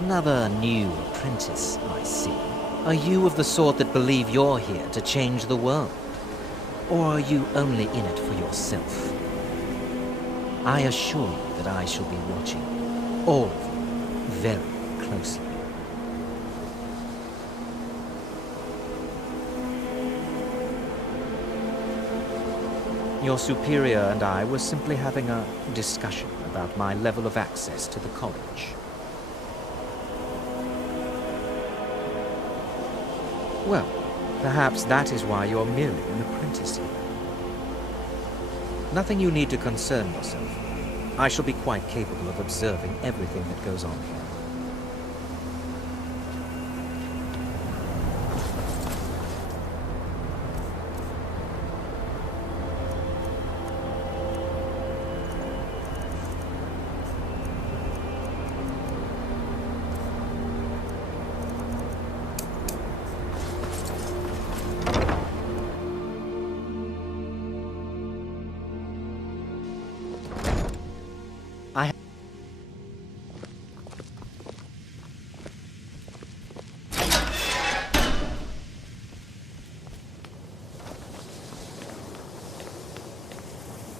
Another new apprentice, I see. Are you of the sort that believe you're here to change the world? Or are you only in it for yourself? I assure you that I shall be watching all of you very closely. Your superior and I were simply having a discussion about my level of access to the college. Well, perhaps that is why you're merely an apprentice here. Nothing you need to concern yourself. I shall be quite capable of observing everything that goes on here.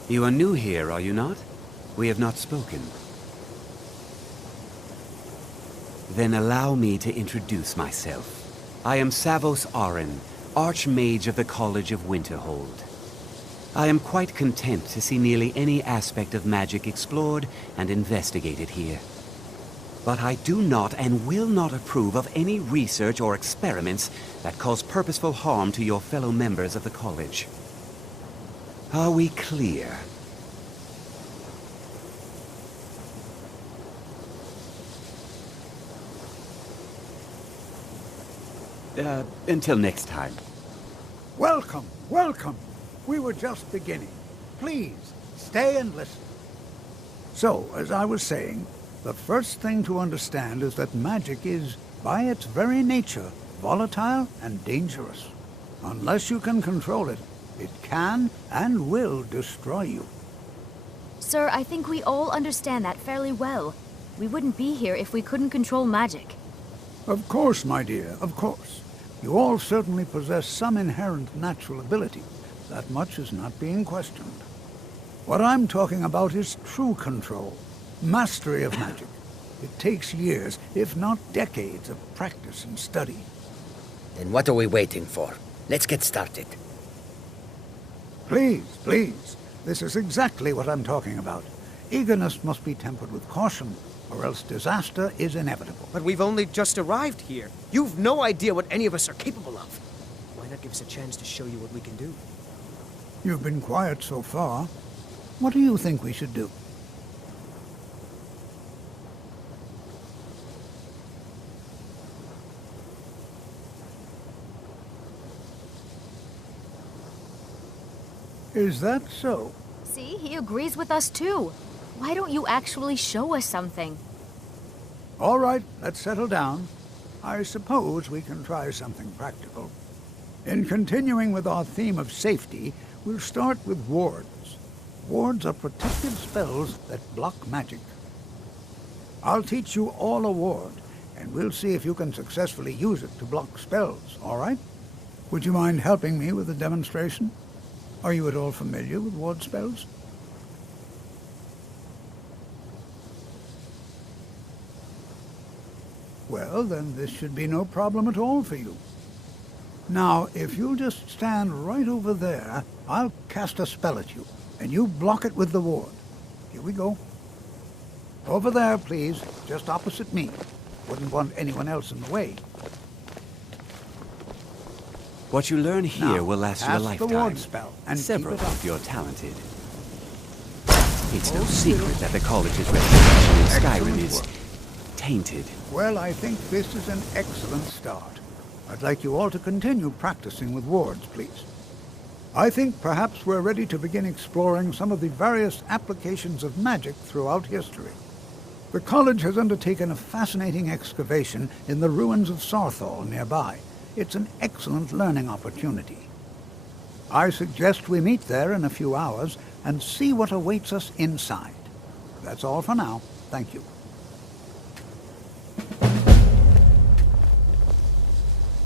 You are new here, are you not? We have not spoken. Then allow me to introduce myself. I am Savos Arin, Archmage of the College of Winterhold. I am quite content to see nearly any aspect of magic explored and investigated here. But I do not and will not approve of any research or experiments that cause purposeful harm to your fellow members of the college. Are we clear? Until next time. Welcome, welcome. We were just beginning. Please, stay and listen. So, as I was saying, the first thing to understand is that magic is, by its very nature, volatile and dangerous. Unless you can control it, it can and will destroy you. Sir, I think we all understand that fairly well. We wouldn't be here if we couldn't control magic. Of course, my dear, of course. You all certainly possess some inherent natural ability. That much is not being questioned. What I'm talking about is true control, mastery of magic. It takes years, if not decades, of practice and study. Then what are we waiting for? Let's get started. Please, please. This is exactly what I'm talking about. Eagerness must be tempered with caution, or else disaster is inevitable. But we've only just arrived here. You've no idea what any of us are capable of. Why not give us a chance to show you what we can do? You've been quiet so far. What do you think we should do? Is that so? See, he agrees with us too. Why don't you actually show us something? All right, let's settle down. I suppose we can try something practical. In continuing with our theme of safety, we'll start with wards. Wards are protective spells that block magic. I'll teach you all a ward, and we'll see if you can successfully use it to block spells, all right? Would you mind helping me with the demonstration? Are you at all familiar with ward spells? Well, then this should be no problem at all for you. Now, if you'll just stand right over there, I'll cast a spell at you, and you block it with the ward. Here we go. Over there, please, just opposite me. Wouldn't want anyone else in the way. What you learn here Now, will last you a cast lifetime. the ward spell and Several keep it up. of you are talented. It's no secret that the college's reputation in Skyrim is tainted. Well, I think this is an excellent start. I'd like you all to continue practicing with wards, please. I think perhaps we're ready to begin exploring some of the various applications of magic throughout history. The college has undertaken a fascinating excavation in the ruins of Sarthal nearby. It's an excellent learning opportunity. I suggest we meet there in a few hours and see what awaits us inside. That's all for now. Thank you.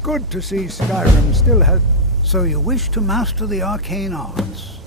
Good to see Skyrim still has... So you wish to master the arcane arts?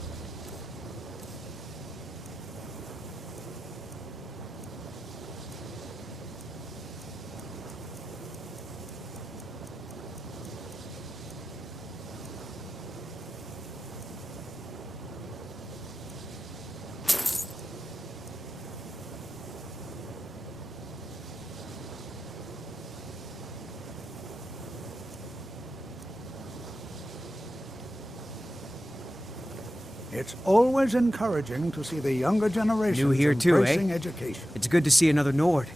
It's always encouraging to see the younger generation New here too, embracing eh? education. It's good to see another Nord.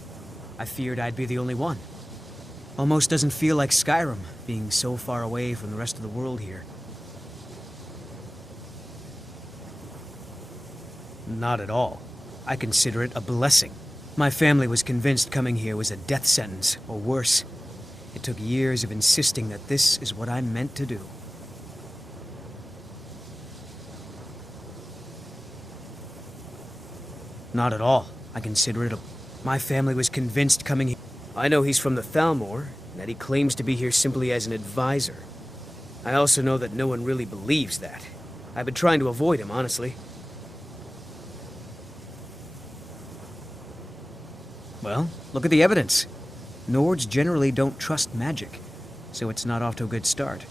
I feared I'd be the only one. Almost doesn't feel like Skyrim, being so far away from the rest of the world here. Not at all. I consider it a blessing. My family was convinced coming here was a death sentence, or worse. It took years of insisting that this is what I'm meant to do. Not at all. I consider it a... My family was convinced coming here... I know he's from the Thalmor, and that he claims to be here simply as an advisor. I also know that no one really believes that. I've been trying to avoid him, honestly. Well, look at the evidence. Nords generally don't trust magic, so it's not off to a good start.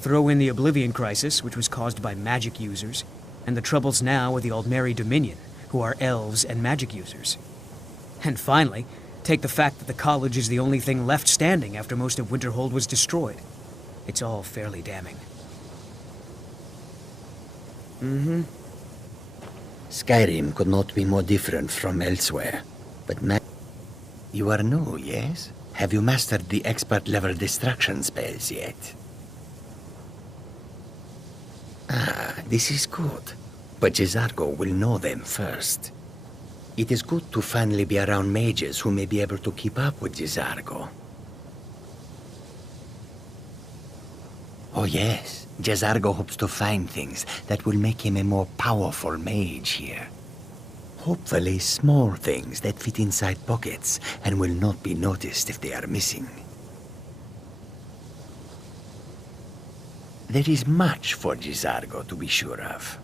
Throw in the Oblivion Crisis, which was caused by magic users, and the troubles now with the Aldmeri Dominion, who are elves and magic users. And finally, take the fact that the college is the only thing left standing after most of Winterhold was destroyed. It's all fairly damning. Skyrim could not be more different from elsewhere. But you are new, yes? Have you mastered the expert-level destruction spells yet? Ah, this is good. But Jezargo will know them first. It is good to finally be around mages who may be able to keep up with Jezargo. Oh yes, Jezargo hopes to find things that will make him a more powerful mage here. Hopefully small things that fit inside pockets and will not be noticed if they are missing. There is much for Jezargo to be sure of.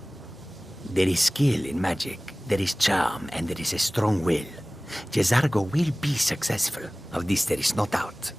There is skill in magic, there is charm, and there is a strong will. Jezargo will be successful. Of this there is no doubt.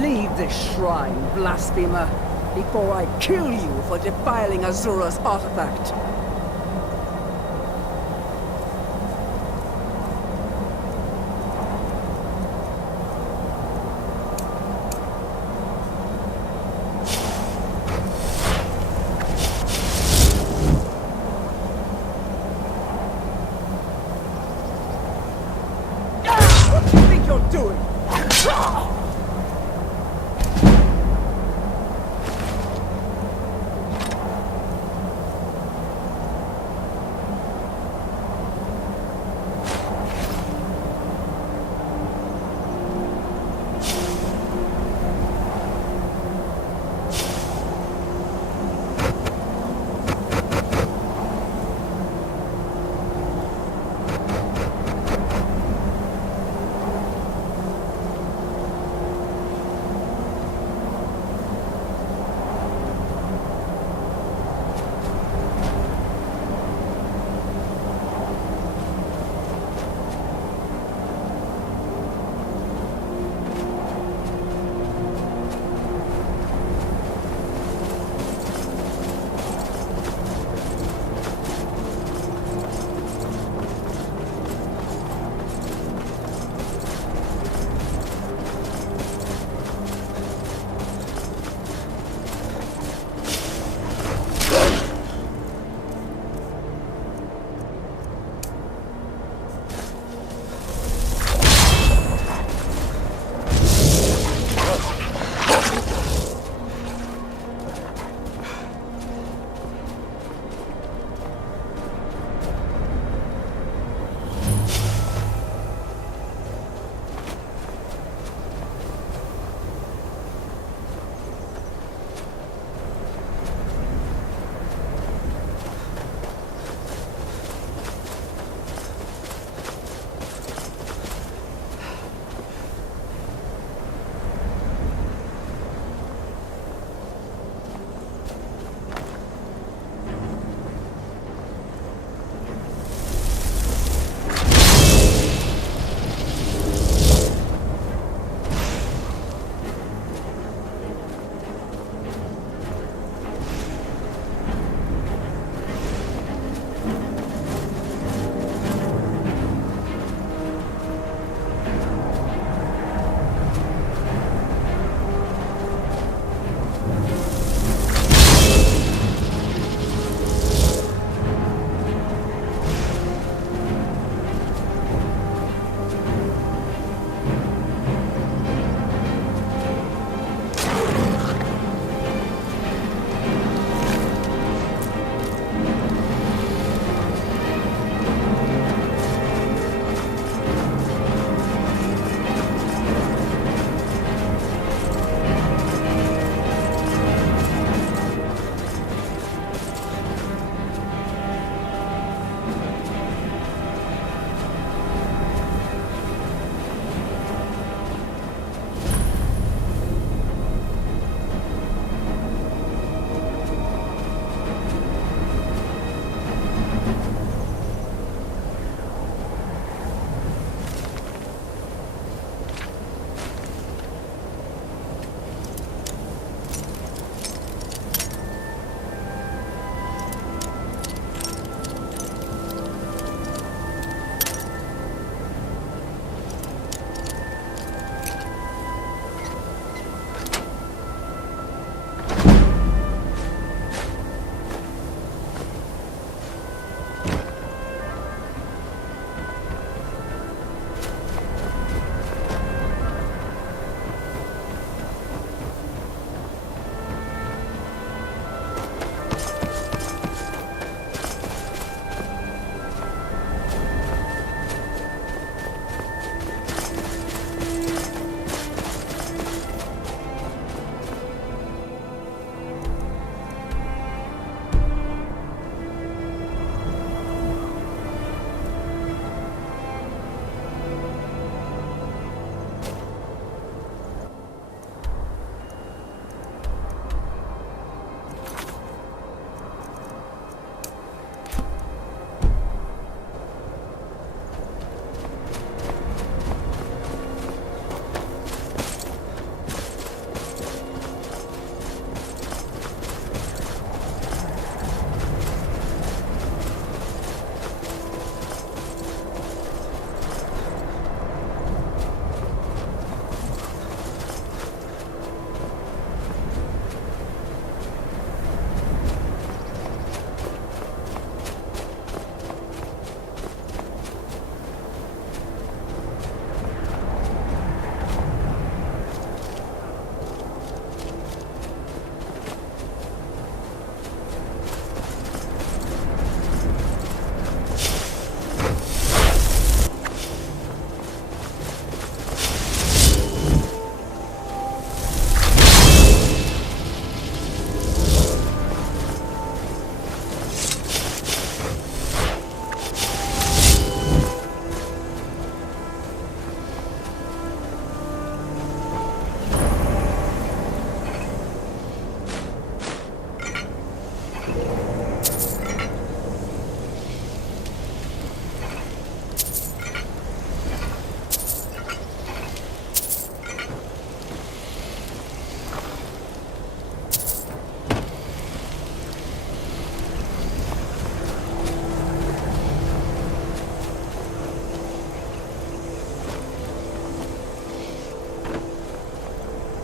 Leave this shrine, blasphemer, before I kill you for defiling Azura's artifact. What do you think you're doing?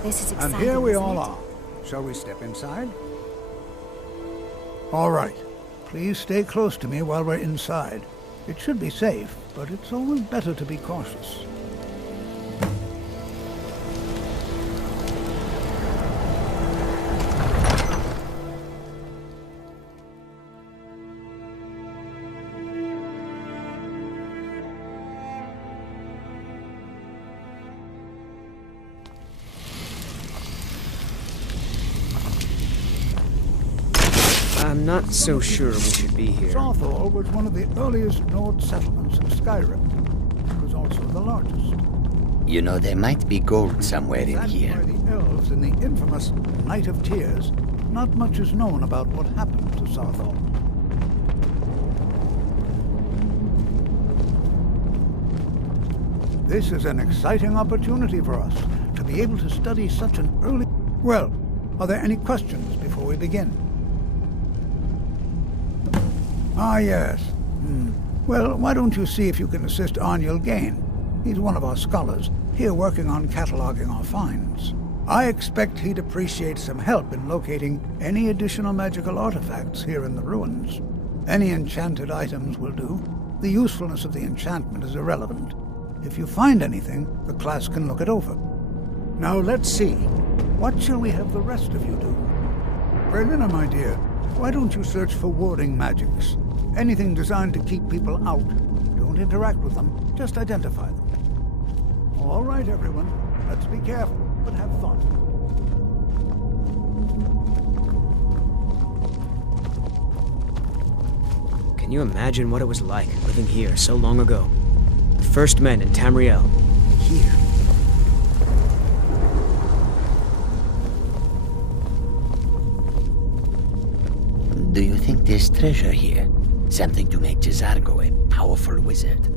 This is exciting. And here we isn't all it? are. Shall we step inside? All right. Please stay close to me while we're inside. It should be safe, but it's always better to be cautious. I'm not so sure we should be here. Sawthall was one of the earliest Nord settlements of Skyrim. It was also the largest. You know, there might be gold somewhere in That's here. why the elves in the infamous Night of Tears, not much is known about what happened to Sawthall. This is an exciting opportunity for us to be able to study such an early... Well, are there any questions before we begin? Ah, yes. Well, why don't you see if you can assist Arniel Gain? He's one of our scholars, here working on cataloging our finds. I expect he'd appreciate some help in locating any additional magical artifacts here in the ruins. Any enchanted items will do. The usefulness of the enchantment is irrelevant. If you find anything, the class can look it over. Now let's see. What shall we have the rest of you do? Berlina, my dear, why don't you search for warding magics? Anything designed to keep people out. Don't interact with them, just identify them. All right, everyone. Let's be careful, but have fun. Can you imagine what it was like living here so long ago? The first men in Tamriel. Here. Do you think there's treasure here? Something to make Jazargo a powerful wizard?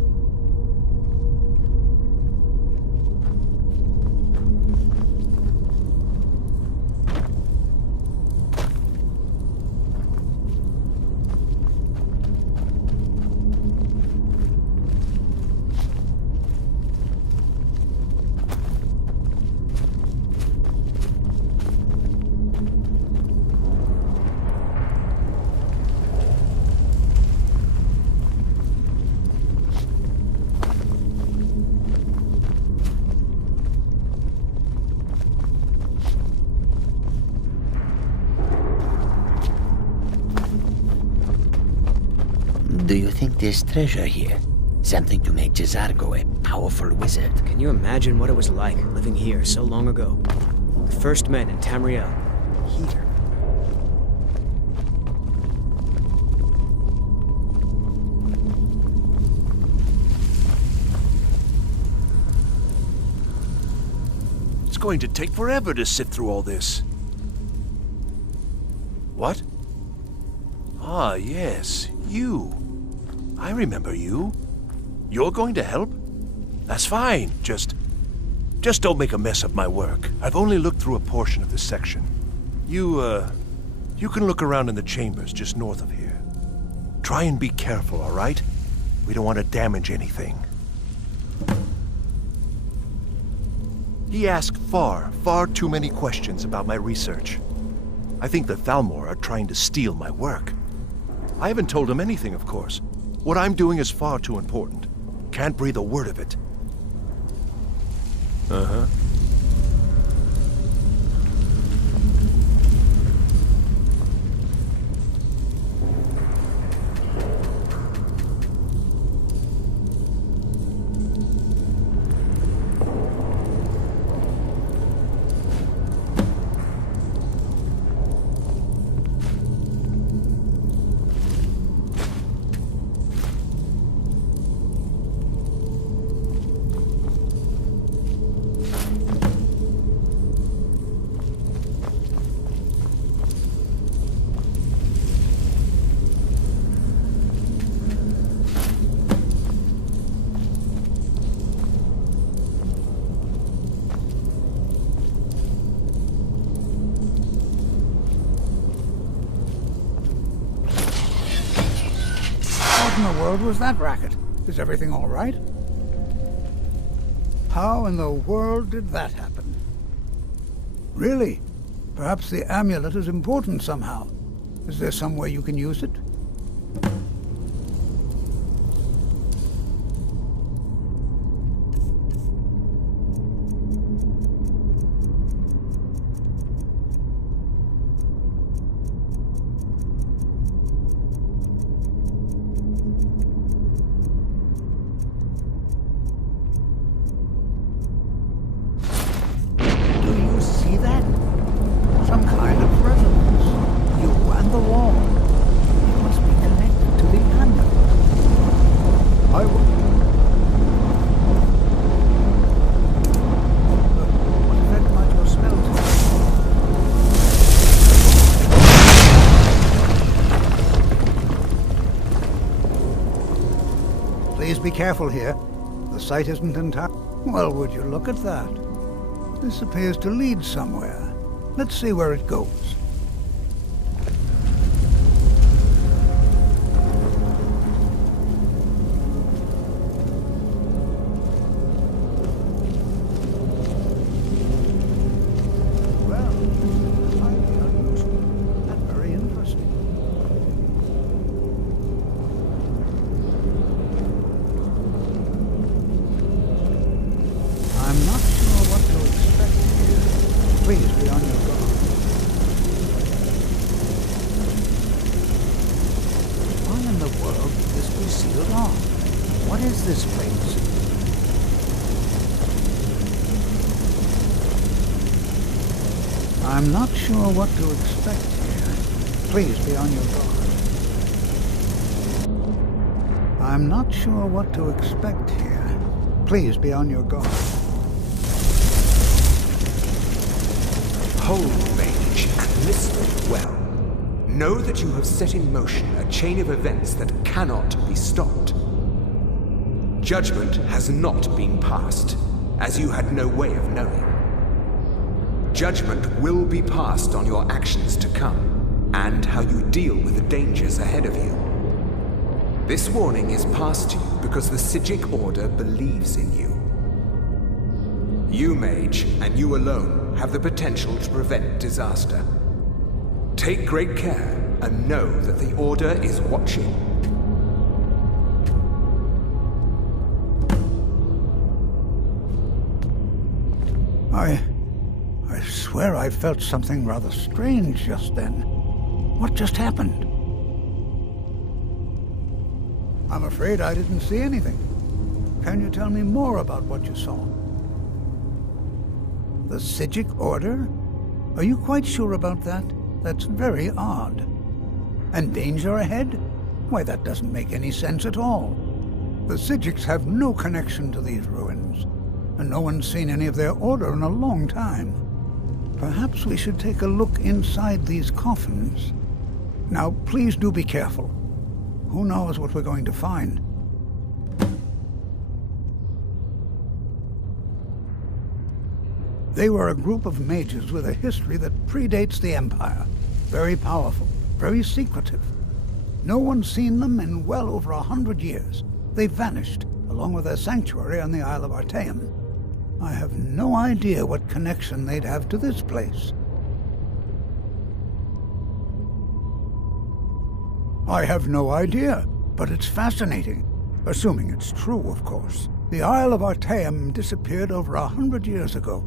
Do you think there's treasure here? Something to make Jazargo a powerful wizard? Can you imagine what it was like living here so long ago? The first men in Tamriel. Here. It's going to take forever to sift through all this. What? Ah, yes, you. I remember you. You're going to help? That's fine. Just don't make a mess of my work. I've only looked through a portion of this section. You can look around in the chambers just north of here. Try and be careful, all right? We don't want to damage anything. He asked far too many questions about my research. I think the Thalmor are trying to steal my work. I haven't told him anything, of course. What I'm doing is far too important. Can't breathe a word of it. Uh-huh. What in the world was that racket? Is everything all right? How in the world did that happen? Really? Perhaps the amulet is important somehow. Is there some way you can use it? Do you see that? Some kind of resonance. You and the wall. It must be connected to the amulet. I will. What effect might your spell take? Please be careful here. The site isn't entire. Well, would you look at that? This appears to lead somewhere. Let's see where it goes. Well, highly unusual and very interesting. I'm not sure what to expect here. Please be on your guard. Why in the world would this be sealed off? What is this place? I'm not sure what to expect here. Please be on your guard. I'm not sure what to expect here. Please be on your guard. Hold, mage, and listen well. Know that you have set in motion a chain of events that cannot be stopped. Judgment has not been passed, as you had no way of knowing. Judgment will be passed on your actions to come, and how you deal with the dangers ahead of you. This warning is passed to you because the Psijic Order believes in you. You, mage, and you alone, have the potential to prevent disaster. Take great care, and know that the Order is watching. I swear I felt something rather strange just then. What just happened? I'm afraid I didn't see anything. Can you tell me more about what you saw? The Psijic Order? Are you quite sure about that? That's very odd. And danger ahead? Why, that doesn't make any sense at all. The Psijics have no connection to these ruins, and no one's seen any of their order in a long time. Perhaps we should take a look inside these coffins. Now, please do be careful. Who knows what we're going to find? They were a group of mages with a history that predates the Empire. Very powerful, very secretive. No one's seen them in well over 100 years. They vanished, along with their sanctuary on the Isle of Artaeum. I have no idea what connection they'd have to this place. I have no idea, but it's fascinating. Assuming it's true, of course. The Isle of Artaeum disappeared over 100 years ago,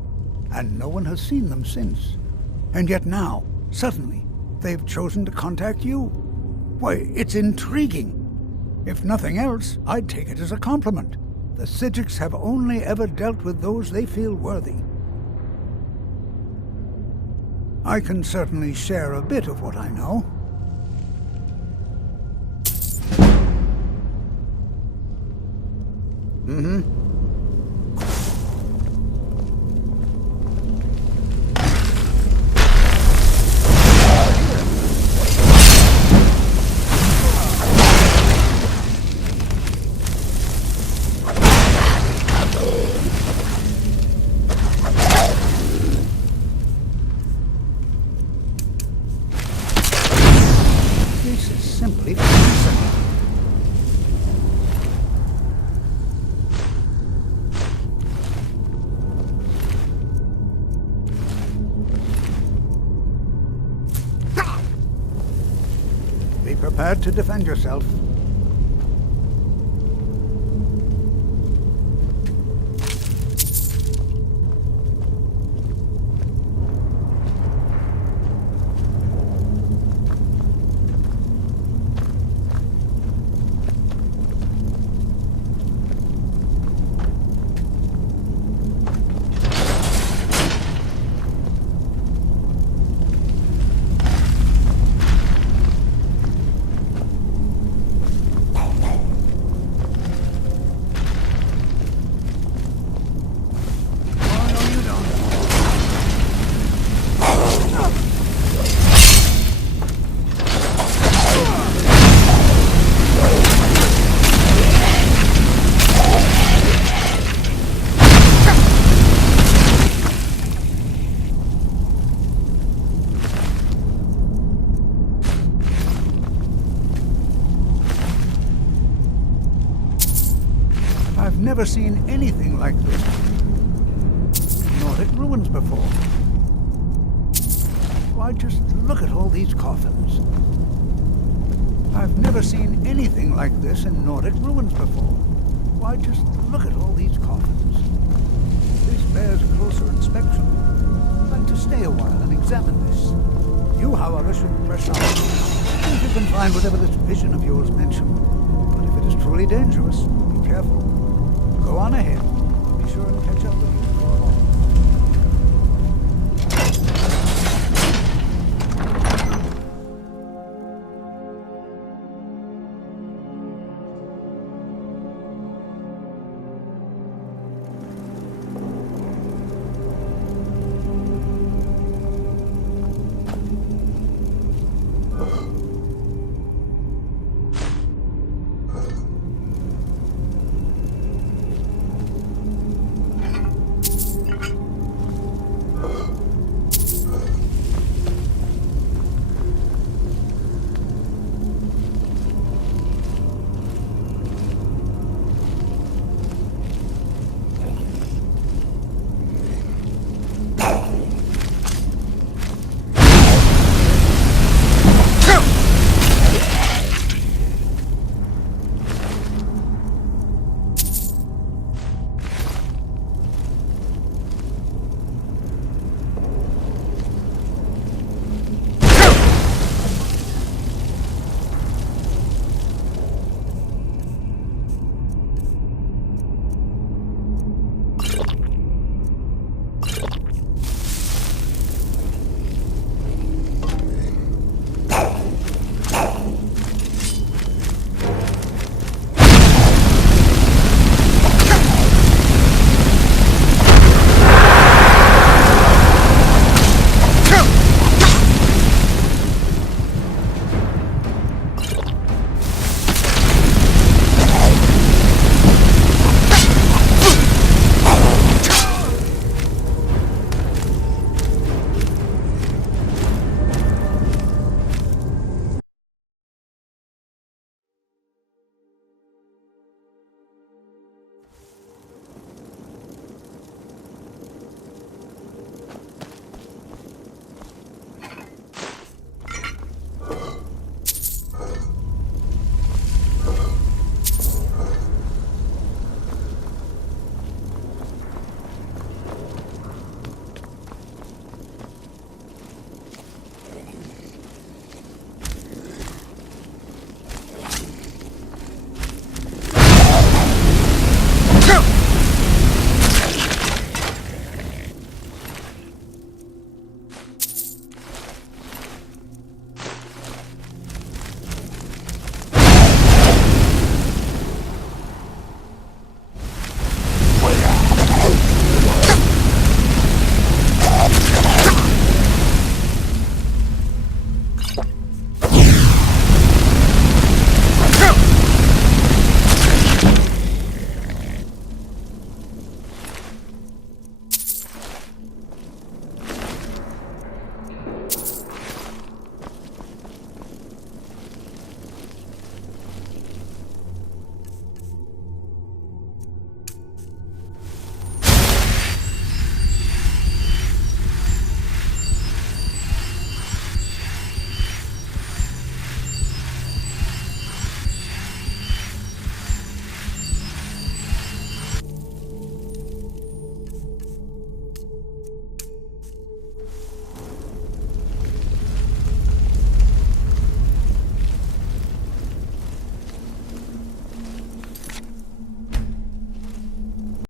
and no one has seen them since. And yet now, suddenly, they've chosen to contact you. Why, it's intriguing. If nothing else, I'd take it as a compliment. The Psijics have only ever dealt with those they feel worthy. I can certainly share a bit of what I know. This is simply fascinating. prepared to defend yourself. I've never seen anything like this. Nordic ruins before. Why, just look at all these coffins. I've never seen anything like this in Nordic ruins before. Why, just look at all these coffins. This bears closer inspection. I'd like to stay a while and examine this. You, however, should press on. See if you can find whatever this vision of yours mentioned. But if it is truly dangerous, be careful. Go on ahead. I'll be sure and catch up with you.